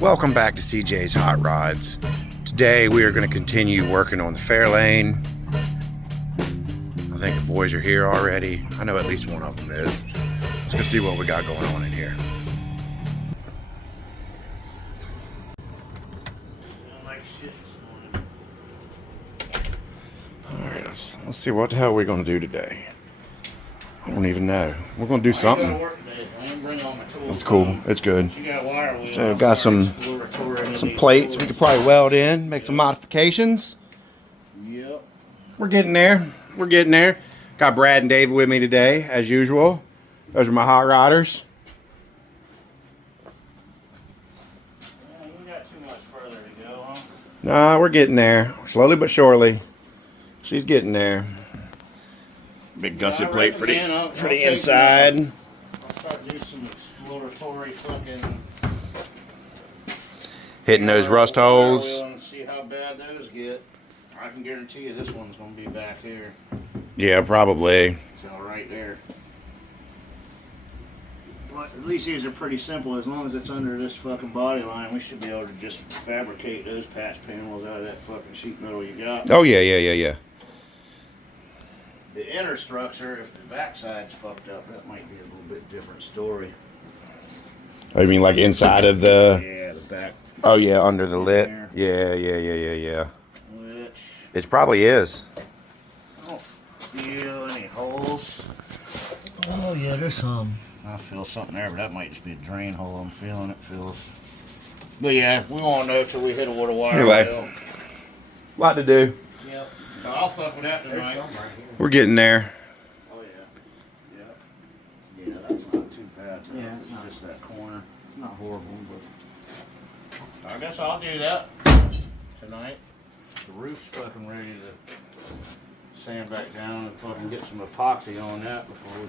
Welcome back to C.Js-hotrods. Today we are going to continue working on the Fairlane. I think the boys are here already. I know at least one of them is. Let's go see what we got going on in here. Alright, let's see what the hell we're going to do today. I don't even know. We're going to do something. That's cool. It's good. So got some plates we could probably weld in, make some modifications. Yep. We're getting there. We're getting there. Got Brad and Dave with me today, as usual. Those are my hot rodders. Yeah, we got too much further to go, huh? Nah, we're getting there. Slowly but surely. She's getting there. Big gusset plate for the inside. I'll start doing some exploratory fucking Hitting those rust holes. And see how bad those get. I can guarantee you this one's gonna be back here. Yeah, probably. So right there. But at least these are pretty simple. As long as it's under this fucking body line, we should be able to just fabricate those patch panels out of that fucking sheet metal you got. Oh yeah. The inner structure, if the backside's fucked up, that might be a little bit different story. Oh, you mean like inside of the... Yeah, the back. Oh yeah, under the lid. There. Yeah. Which... It probably is. I don't feel any holes. Oh yeah, there's some. I feel something there, but that might just be a drain hole. I'm feeling it feels. But yeah, we won't know till we hit a water wire. Anyway, lot to do. Yep. So I'll fuck with that tonight. We're getting there. Oh yeah. Yeah, that's not too bad. Yeah, It's no. just that corner. Not horrible, but I guess I'll do that tonight. The roof's fucking ready to sand back down and fucking get some epoxy on that before we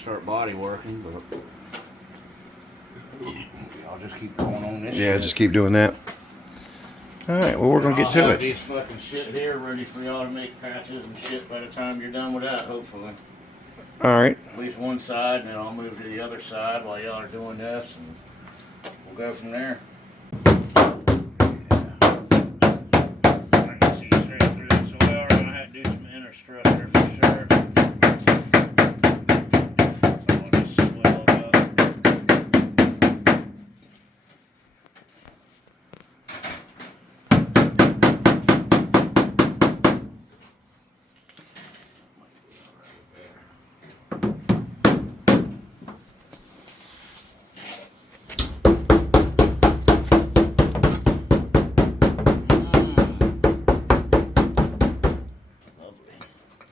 start body working. But I'll just keep going on this. Yeah, shit. just keep doing that. All right, well, we're going to get to I'll have it. these fucking shit here ready for y'all to make patches and shit by the time you're done with that, hopefully. All right. At least one side, and then I'll move to the other side while y'all are doing this, and we'll go from there. I can see straight through it, so we are going to have to do some inner structure for sure. So I'll just swell it up.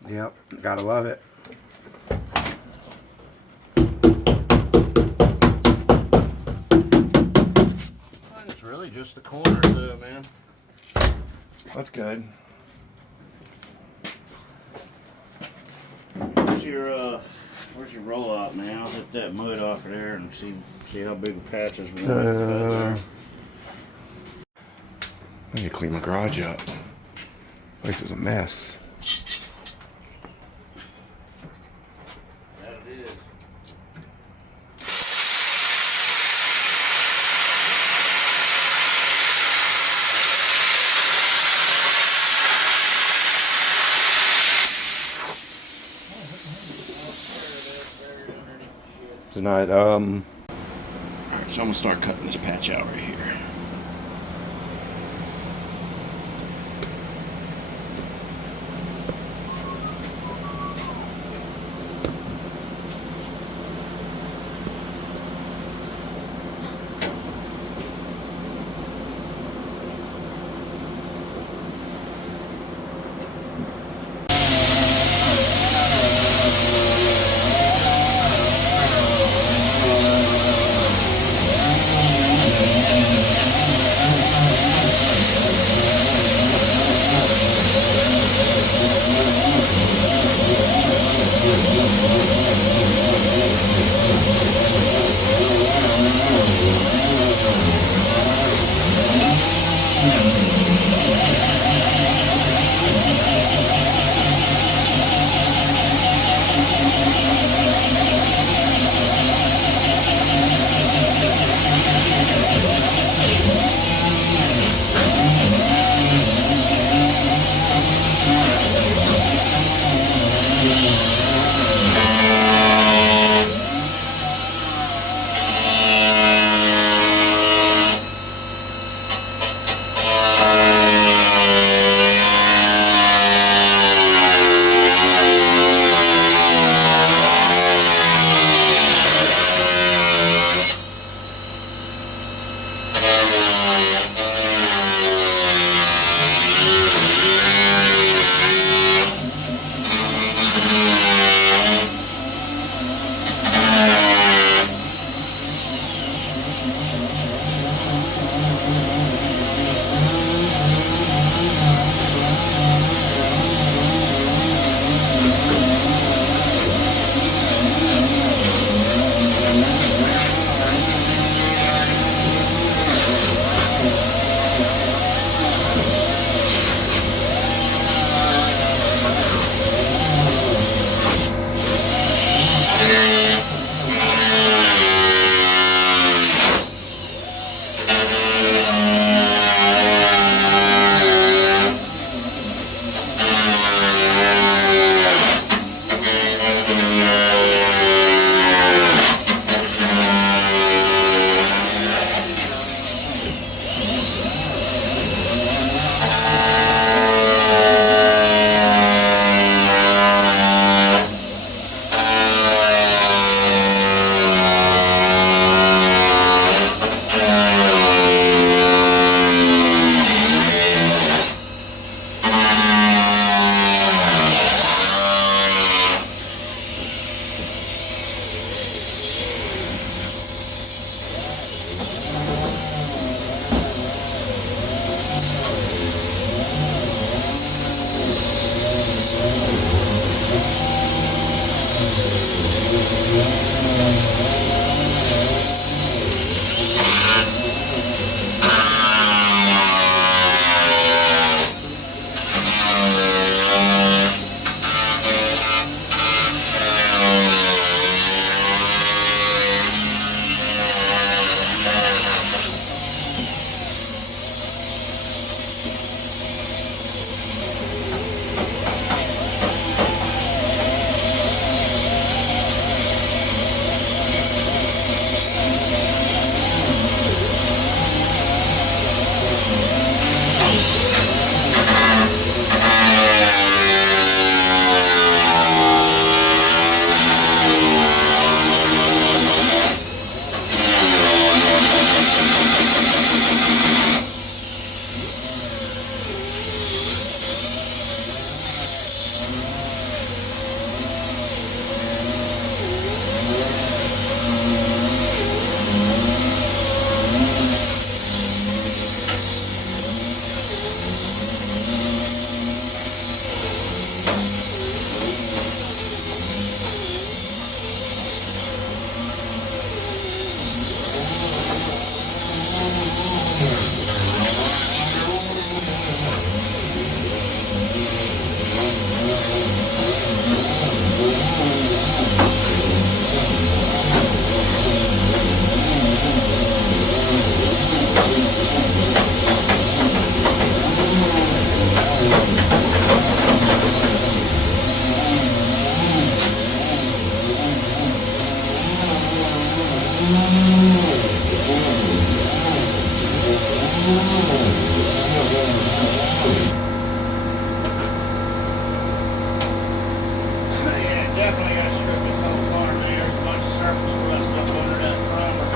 Yep, gotta love it. And it's really just the corners though, man. That's good. Where's your rollout, man? I'll hit that mud off of there and see how big the patches are. I need to clean my garage up. Place is a mess. That it is. Tonight, alright, so I'm gonna start cutting this patch out right here. Yeah, definitely gotta strip this whole car, man. There's a bunch of surface rust up under that primer.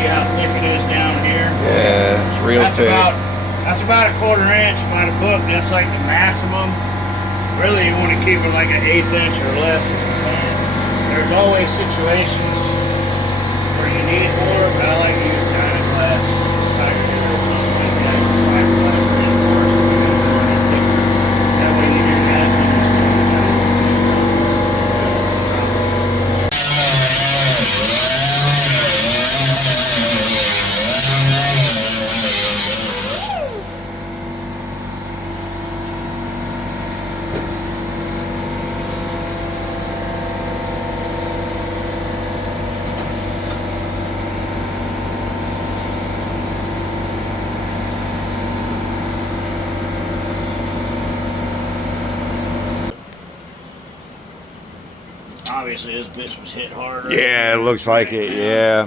see how thick it is down here? Yeah, it's real thick. That's about a 1/4 inch by the book. That's like the maximum. Really, you want to keep it like an 1/8 inch or less. There's always situations where you need more, but I like to use kind of glass. That way you hear that. Obviously, this bitch was hit harder. Yeah, it looks like it. Yeah.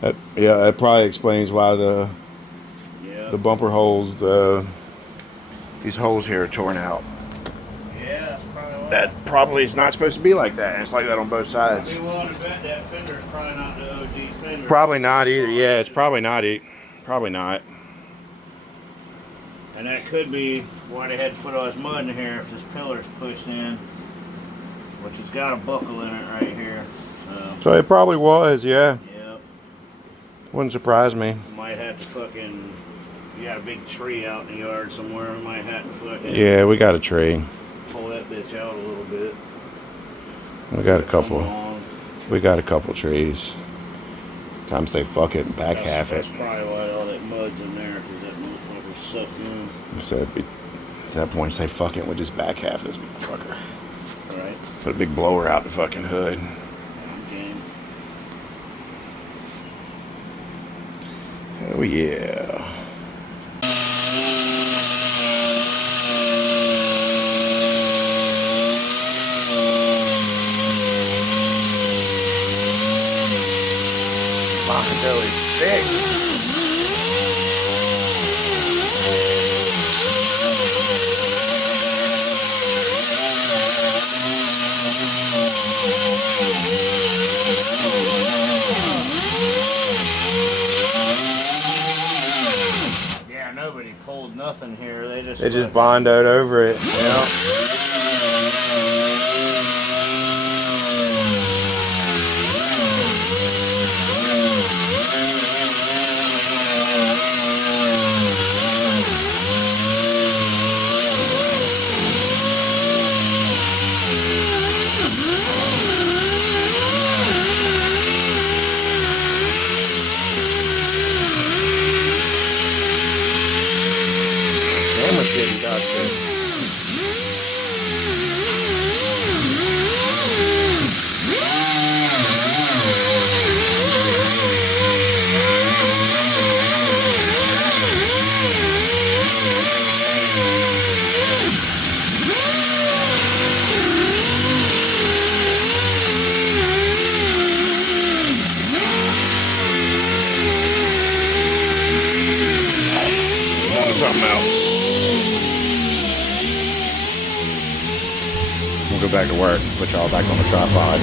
That probably explains why the bumper holes, these holes here are torn out. Yeah, that's probably why. That probably is not supposed to be like that. It's like that on both sides. I'd be willing to bet that fender's probably not the OG fender. Probably not either. Yeah, it's probably not. Probably not. And that could be why they had to put all this mud in here if this pillar's pushed in. Which has got a buckle in it right here. So it probably was, yeah. Yep. Wouldn't surprise me. You might have to fucking. You got a big tree out in the yard somewhere. We might have to fucking. Yeah, we got a tree. Pull that bitch out a little bit. We got a couple. Come along. We got a couple trees. Time to say fuck it and back half it. That's probably why all that mud's in there, because that motherfucker's sucked in. So at that point, say fuck it, we'll just back half this motherfucker. Right. Put a big blower out the fucking hood. Okay. Oh yeah. Monaco is thick. Yeah, nobody pulled nothing here. They just bondoed over it. Yeah. Camera shit got this. Something else. We'll go back to work and put y'all back on the tripod.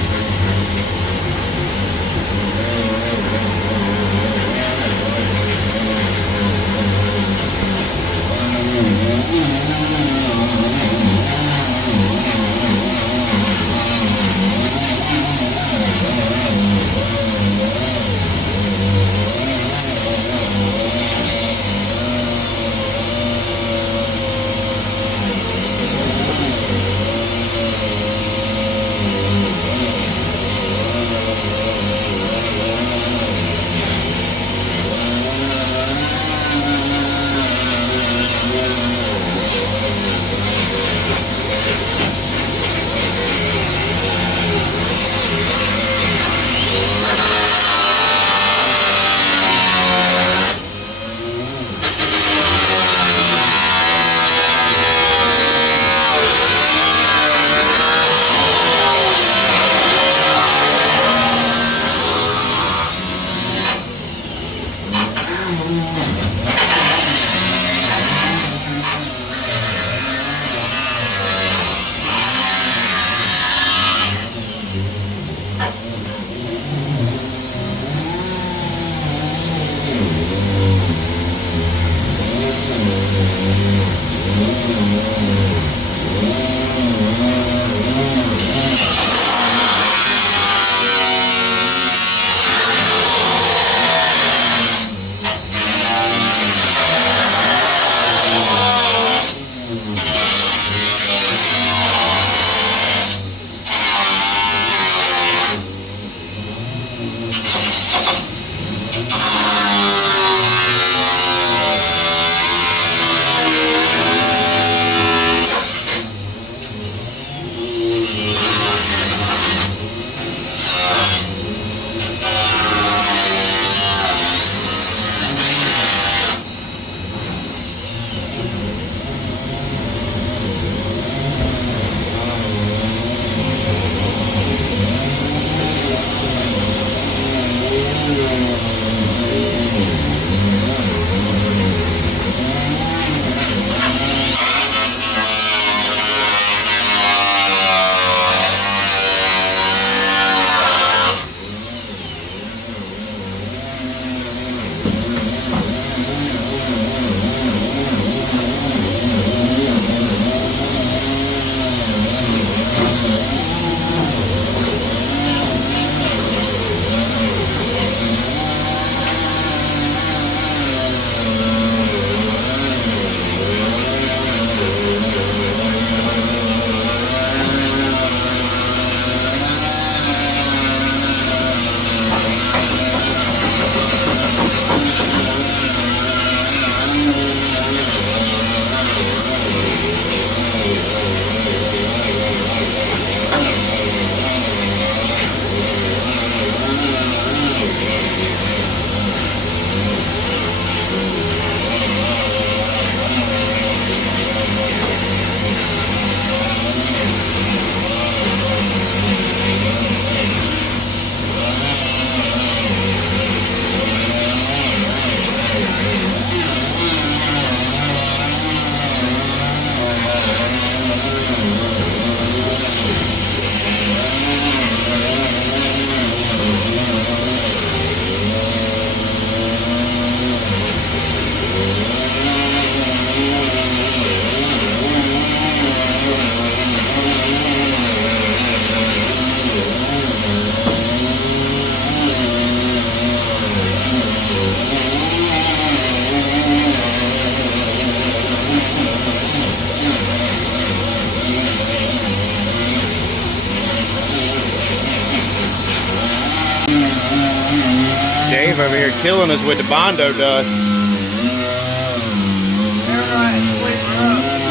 Dave over here killing us with the Bondo dust.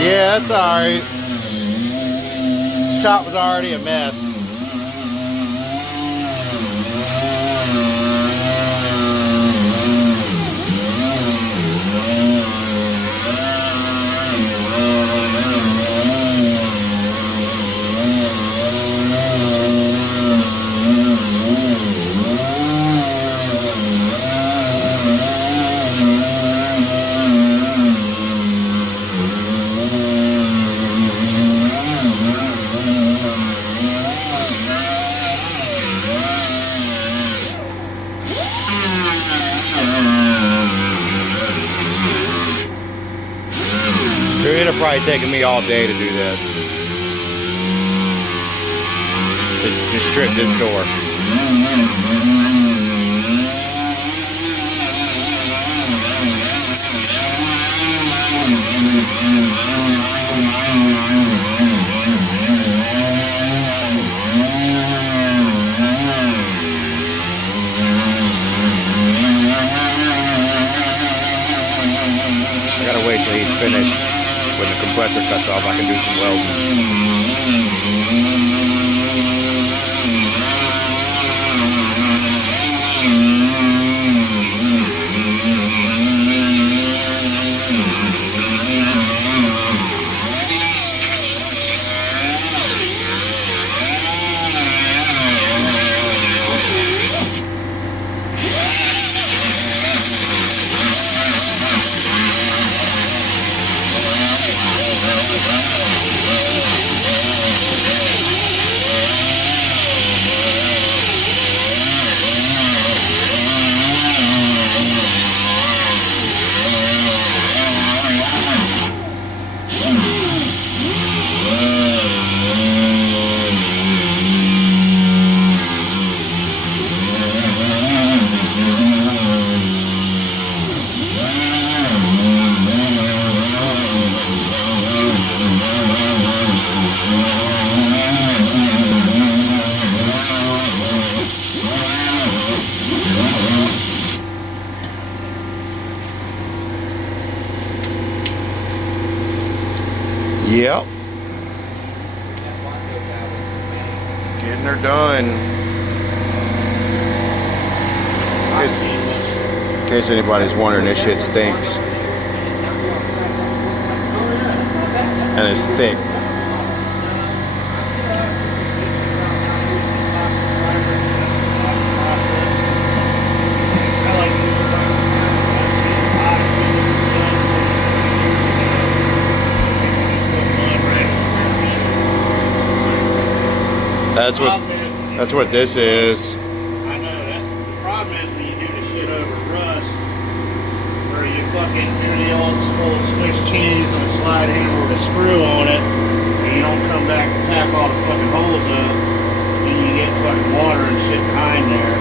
Yeah, that's alright. Shop was already a mess. It'll probably take me all day to do this. To strip this door. I gotta wait till he's finished. When the compressor cuts off, I can do some welding. Yep. Getting her done. In case anybody's wondering, this shit stinks. And it's thick. That's what this is. I know, that's the problem is when you do the shit over rust, where you fucking do the old school Swiss cheese on a slide handle with a screw on it, and you don't come back and tack all the fucking holes up, and you get fucking water and shit behind there.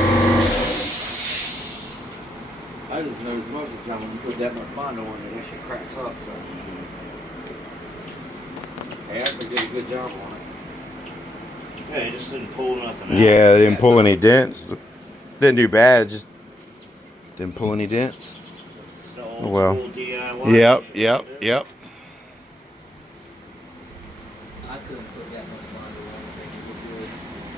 I just noticed most of the time when you put that much Bondo on it, that shit cracks up. So, hey, I did a good job on it. Yeah, you just didn't pull nothing out. Yeah, they didn't pull any dents. Didn't do bad, just didn't pull any dents. It's the old Oh well. school DIY. Yep.